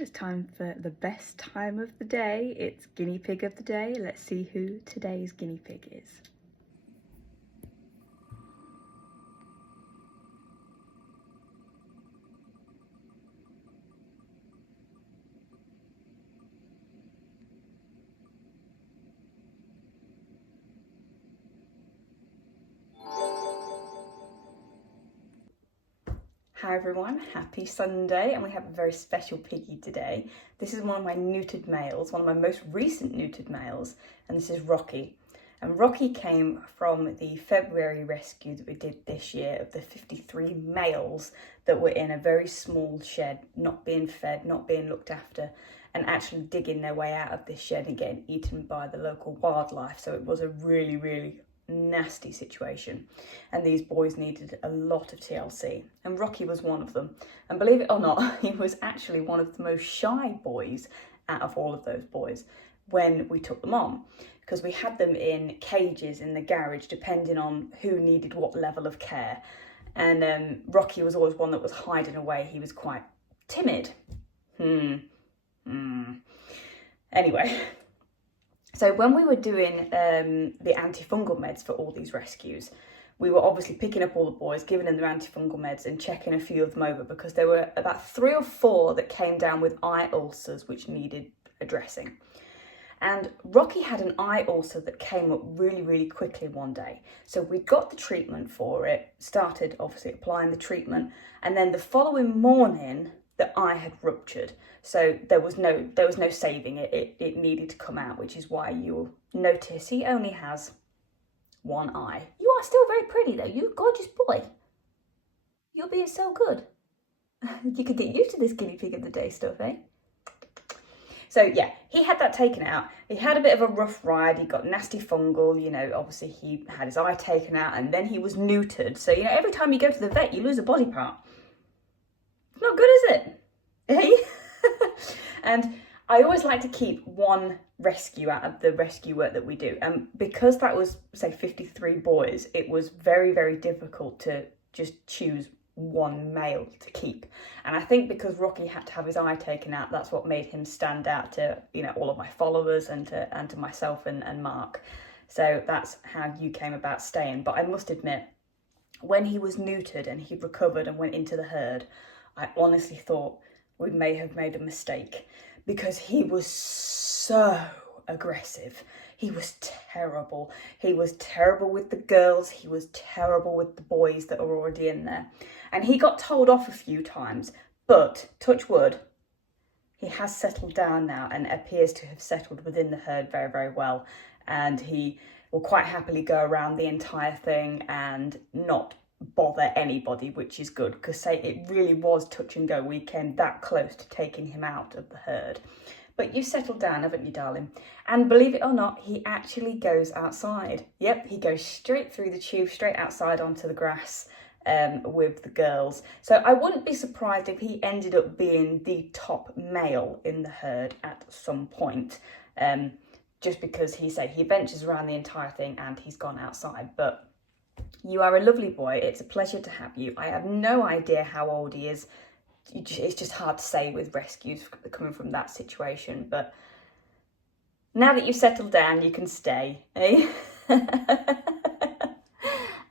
It's time for the best time of the day. It's guinea pig of the day. Let's see who today's guinea pig is. Hi everyone, happy Sunday, and we have a very special piggy today. This is one of my neutered males, one of my most recent neutered males, and this is Rocky. And Rocky came from the February rescue that we did this year of the 53 males that were in a very small shed, not being fed, not being looked after, and actually digging their way out of this shed and getting eaten by the local wildlife. So it was a really nasty situation, and these boys needed a lot of TLC, and Rocky was one of them. And believe it or not, he was actually one of the most shy boys out of all of those boys when we took them on, because we had them in cages in the garage depending on who needed what level of care. And Rocky was always one that was hiding away. He was quite timid. Anyway, so when we were doing the antifungal meds for all these rescues, we were obviously picking up all the boys, giving them their antifungal meds and checking a few of them over, because there were about 3 or 4 that came down with eye ulcers which needed addressing. And Rocky had an eye ulcer that came up really quickly one day. So we got the treatment for it, started obviously applying the treatment, and then the following morning the eye had ruptured. So there was no saving it. It needed to come out, which is why you'll notice he only has one eye. You are still very pretty though. You're a gorgeous boy. You're being so good. You could get used to this guinea pig of the day stuff, eh? So yeah, he had that taken out. He had a bit of a rough ride. He got nasty fungal, you know, obviously he had his eye taken out, and then he was neutered. So, you know, every time you go to the vet, you lose a body part. Not good, is it? Hey? And I always like to keep one rescue out of the rescue work that we do. And because that was, say, 53 boys, it was very difficult to just choose one male to keep. And I think because Rocky had to have his eye taken out, that's what made him stand out to, you know, all of my followers and to myself and Mark. So that's how you came about staying. But I must admit, when he was neutered and he recovered and went into the herd, I honestly thought we may have made a mistake, because he was so aggressive. He was terrible. He was terrible with the girls. He was terrible with the boys that were already in there. And he got told off a few times, but touch wood, he has settled down now and appears to have settled within the herd very well. And he will quite happily go around the entire thing and not bother anybody, which is good, because say it really was touch and go. We came that close to taking him out of the herd. But you've settled down, haven't you, darling? And believe it or not, he actually goes outside. Yep, he goes straight through the tube, straight outside onto the grass with the girls. So I wouldn't be surprised if he ended up being the top male in the herd at some point, just because he ventures around the entire thing and he's gone outside. But you are a lovely boy. It's a pleasure to have you. I have no idea how old he is. It's just hard to say with rescues coming from that situation. But now that you've settled down, you can stay, eh?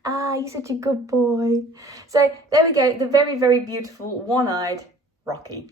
You're such a good boy. So there we go. The very beautiful one-eyed Rocky.